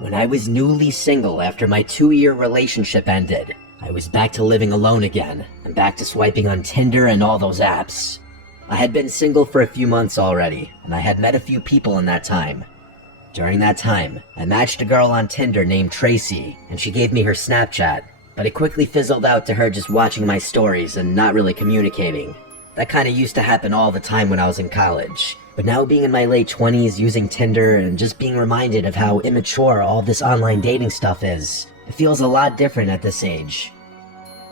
When I was newly single after my 2-year relationship ended, I was back to living alone again, and back to swiping on Tinder and all those apps. I had been single for a few months already, and I had met a few people in that time. During that time, I matched a girl on Tinder named Tracy, and she gave me her Snapchat, but it quickly fizzled out to her just watching my stories and not really communicating. That kinda used to happen all the time when I was in college. But now being in my late 20s, using Tinder, and just being reminded of how immature all this online dating stuff is, it feels a lot different at this age.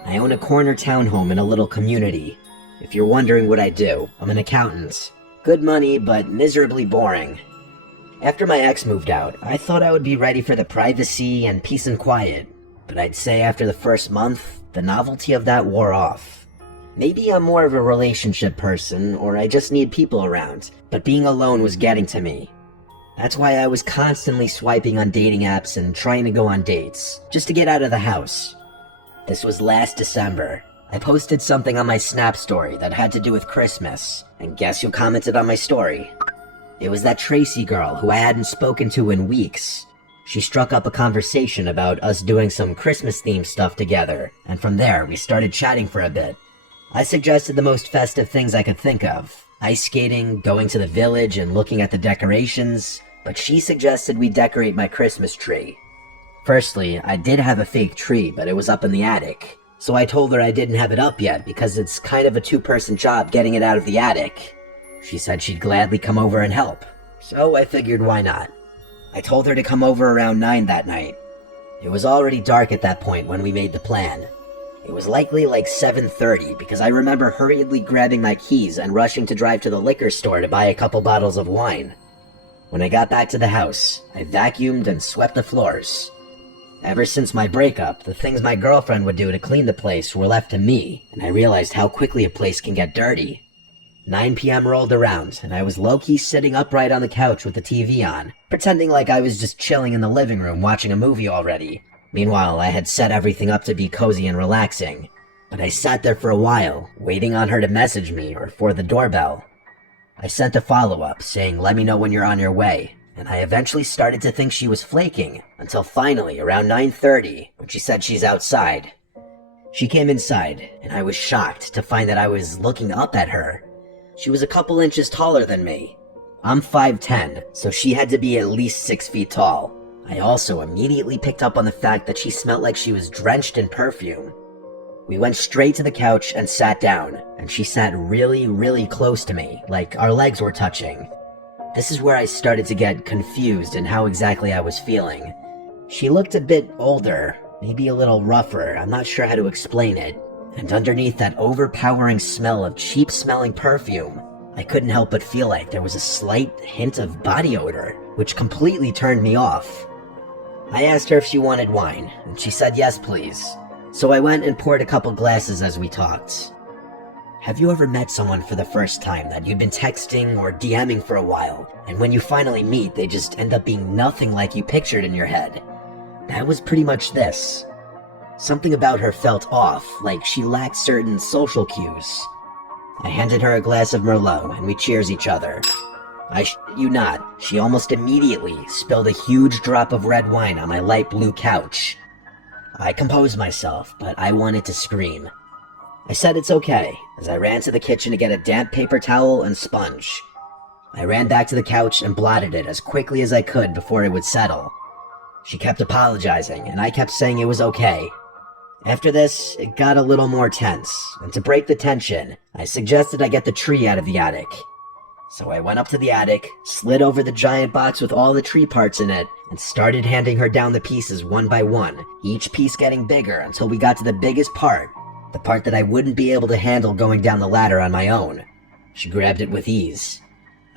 I own a corner townhome in a little community. If you're wondering what I do, I'm an accountant. Good money, but miserably boring. After my ex moved out, I thought I would be ready for the privacy and peace and quiet. But I'd say after the first month, the novelty of that wore off. Maybe I'm more of a relationship person, or I just need people around, but being alone was getting to me. That's why I was constantly swiping on dating apps and trying to go on dates, just to get out of the house. This was last December. I posted something on my Snap story that had to do with Christmas, and guess who commented on my story? It was that Tracy girl who I hadn't spoken to in weeks. She struck up a conversation about us doing some Christmas-themed stuff together, and from there we started chatting for a bit. I suggested the most festive things I could think of. Ice skating, going to the village, and looking at the decorations, but she suggested we decorate my Christmas tree. Firstly, I did have a fake tree, but it was up in the attic. So I told her I didn't have it up yet because it's kind of a 2-person job getting it out of the attic. She said she'd gladly come over and help, so I figured why not. I told her to come over around 9 that night. It was already dark at that point when we made the plan. It was likely like 7:30 because I remember hurriedly grabbing my keys and rushing to drive to the liquor store to buy a couple bottles of wine. When I got back to the house, I vacuumed and swept the floors. Ever since my breakup, the things my girlfriend would do to clean the place were left to me, and I realized how quickly a place can get dirty. 9 p.m. rolled around, and I was low-key sitting upright on the couch with the TV on, pretending like I was just chilling in the living room watching a movie already. Meanwhile, I had set everything up to be cozy and relaxing, but I sat there for a while, waiting on her to message me or for the doorbell. I sent a follow-up saying, "Let me know when you're on your way," and I eventually started to think she was flaking, until finally, around 9:30, when she said she's outside. She came inside, and I was shocked to find that I was looking up at her. She was a couple inches taller than me. I'm 5'10", so she had to be at least 6 feet tall. I also immediately picked up on the fact that she smelled like she was drenched in perfume. We went straight to the couch and sat down, and she sat really, really close to me, like our legs were touching. This is where I started to get confused in how exactly I was feeling. She looked a bit older, maybe a little rougher, I'm not sure how to explain it. And underneath that overpowering smell of cheap-smelling perfume, I couldn't help but feel like there was a slight hint of body odor, which completely turned me off. I asked her if she wanted wine, and she said yes please. So I went and poured a couple glasses as we talked. Have you ever met someone for the first time that you'd been texting or DMing for a while, and when you finally meet, they just end up being nothing like you pictured in your head? That was pretty much this. Something about her felt off, like she lacked certain social cues. I handed her a glass of Merlot, and we cheers each other. I shit you not, she almost immediately spilled a huge drop of red wine on my light blue couch. I composed myself, but I wanted to scream. I said it's okay, as I ran to the kitchen to get a damp paper towel and sponge. I ran back to the couch and blotted it as quickly as I could before it would settle. She kept apologizing, and I kept saying it was okay. After this, it got a little more tense, and to break the tension, I suggested I get the tree out of the attic. So I went up to the attic, slid over the giant box with all the tree parts in it, and started handing her down the pieces one by one, each piece getting bigger until we got to the biggest part, the part that I wouldn't be able to handle going down the ladder on my own. She grabbed it with ease.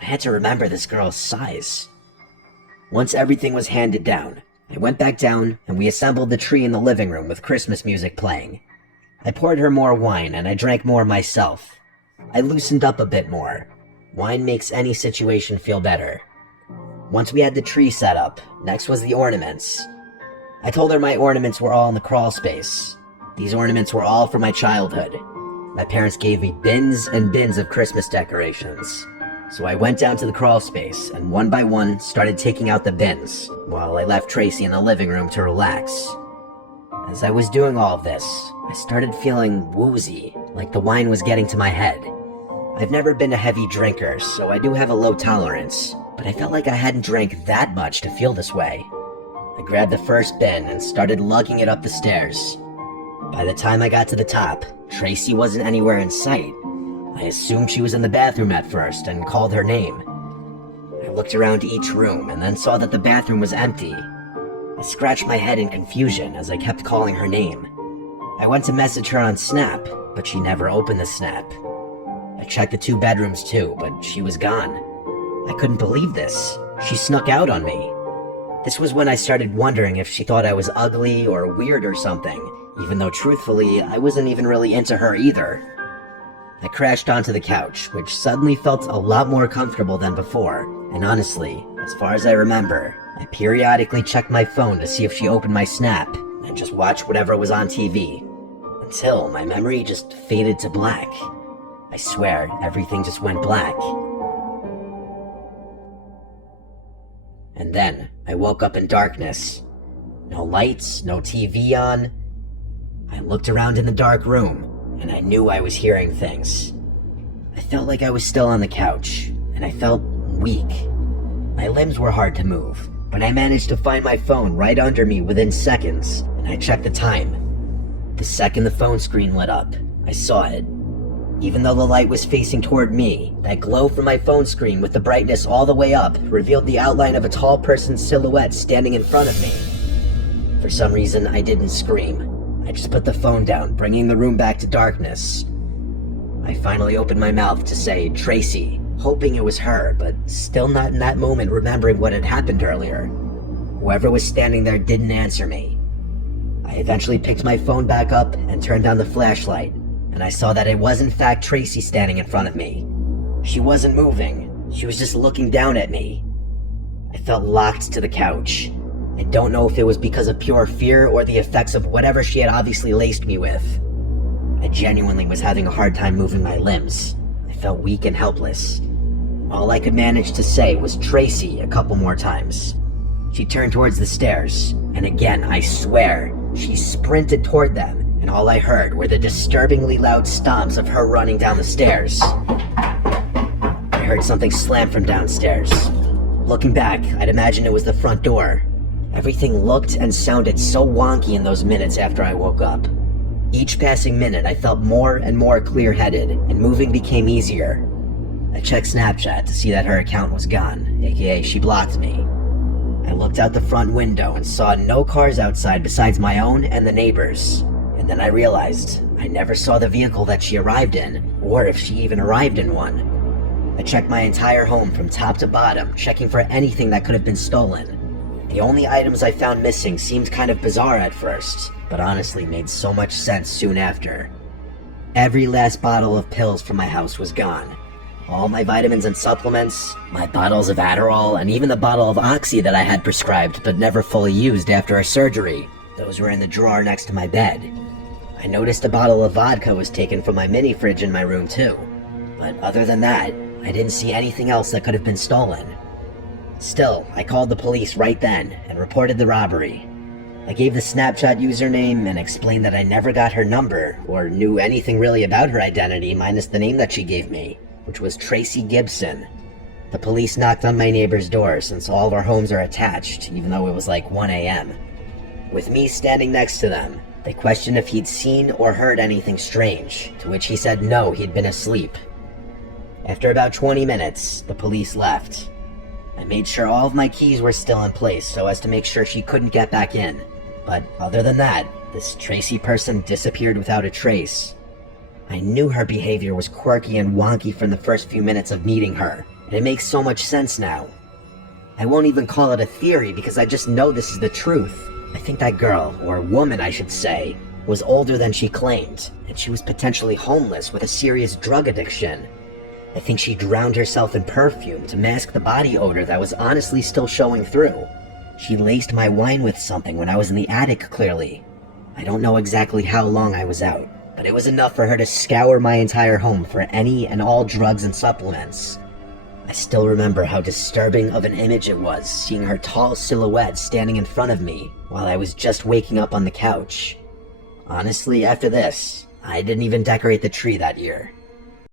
I had to remember this girl's size. Once everything was handed down, I went back down and we assembled the tree in the living room with Christmas music playing. I poured her more wine and I drank more myself. I loosened up a bit more. Wine makes any situation feel better. Once we had the tree set up, next was the ornaments. I told her my ornaments were all in the crawl space. These ornaments were all from my childhood. My parents gave me bins and bins of Christmas decorations. So I went down to the crawl space and one by one started taking out the bins while I left Tracy in the living room to relax. As I was doing all of this, I started feeling woozy, like the wine was getting to my head. I've never been a heavy drinker, so I do have a low tolerance, but I felt like I hadn't drank that much to feel this way. I grabbed the first bin and started lugging it up the stairs. By the time I got to the top, Tracy wasn't anywhere in sight. I assumed she was in the bathroom at first and called her name. I looked around each room and then saw that the bathroom was empty. I scratched my head in confusion as I kept calling her name. I went to message her on Snap, but she never opened the Snap. I checked the 2 bedrooms too, but she was gone. I couldn't believe this. She snuck out on me. This was when I started wondering if she thought I was ugly or weird or something, even though truthfully, I wasn't even really into her either. I crashed onto the couch, which suddenly felt a lot more comfortable than before, and honestly, as far as I remember, I periodically checked my phone to see if she opened my Snap, and just watched whatever was on TV, until my memory just faded to black. I swear, everything just went black. And then, I woke up in darkness. No lights, no TV on. I looked around in the dark room, and I knew I was hearing things. I felt like I was still on the couch, and I felt weak. My limbs were hard to move, but I managed to find my phone right under me within seconds, and I checked the time. The second the phone screen lit up, I saw it. Even though the light was facing toward me, that glow from my phone screen with the brightness all the way up revealed the outline of a tall person's silhouette standing in front of me. For some reason, I didn't scream. I just put the phone down, bringing the room back to darkness. I finally opened my mouth to say, "Tracy," hoping it was her, but still not in that moment remembering what had happened earlier. Whoever was standing there didn't answer me. I eventually picked my phone back up and turned on the flashlight, and I saw that it was in fact Tracy standing in front of me. She wasn't moving, she was just looking down at me. I felt locked to the couch. I don't know if it was because of pure fear or the effects of whatever she had obviously laced me with. I genuinely was having a hard time moving my limbs. I felt weak and helpless. All I could manage to say was "Tracy" a couple more times. She turned towards the stairs, and again, I swear, she sprinted toward them, and all I heard were the disturbingly loud stomps of her running down the stairs. I heard something slam from downstairs. Looking back, I'd imagine it was the front door. Everything looked and sounded so wonky in those minutes after I woke up. Each passing minute, I felt more and more clear-headed, and moving became easier. I checked Snapchat to see that her account was gone, aka she blocked me. I looked out the front window and saw no cars outside besides my own and the neighbors'. And then I realized I never saw the vehicle that she arrived in, or if she even arrived in one. I checked my entire home from top to bottom, checking for anything that could have been stolen. The only items I found missing seemed kind of bizarre at first, but honestly made so much sense soon after. Every last bottle of pills from my house was gone. All my vitamins and supplements, my bottles of Adderall, and even the bottle of Oxy that I had prescribed but never fully used after a surgery, those were in the drawer next to my bed. I noticed a bottle of vodka was taken from my mini fridge in my room too, but other than that, I didn't see anything else that could have been stolen. Still, I called the police right then and reported the robbery. I gave the Snapchat username and explained that I never got her number or knew anything really about her identity minus the name that she gave me, which was Tracy Gibson. The police knocked on my neighbor's door since all of our homes are attached, even though it was like 1 a.m. With me standing next to them, they questioned if he'd seen or heard anything strange, to which he said no, he'd been asleep. After about 20 minutes, the police left. I made sure all of my keys were still in place so as to make sure she couldn't get back in. But other than that, this Tracy person disappeared without a trace. I knew her behavior was quirky and wonky from the first few minutes of meeting her, and it makes so much sense now. I won't even call it a theory because I just know this is the truth. I think that girl, or woman I should say, was older than she claimed, and she was potentially homeless with a serious drug addiction. I think she drowned herself in perfume to mask the body odor that was honestly still showing through. She laced my wine with something when I was in the attic, clearly. I don't know exactly how long I was out, but it was enough for her to scour my entire home for any and all drugs and supplements. I still remember how disturbing of an image it was seeing her tall silhouette standing in front of me while I was just waking up on the couch. Honestly, after this, I didn't even decorate the tree that year.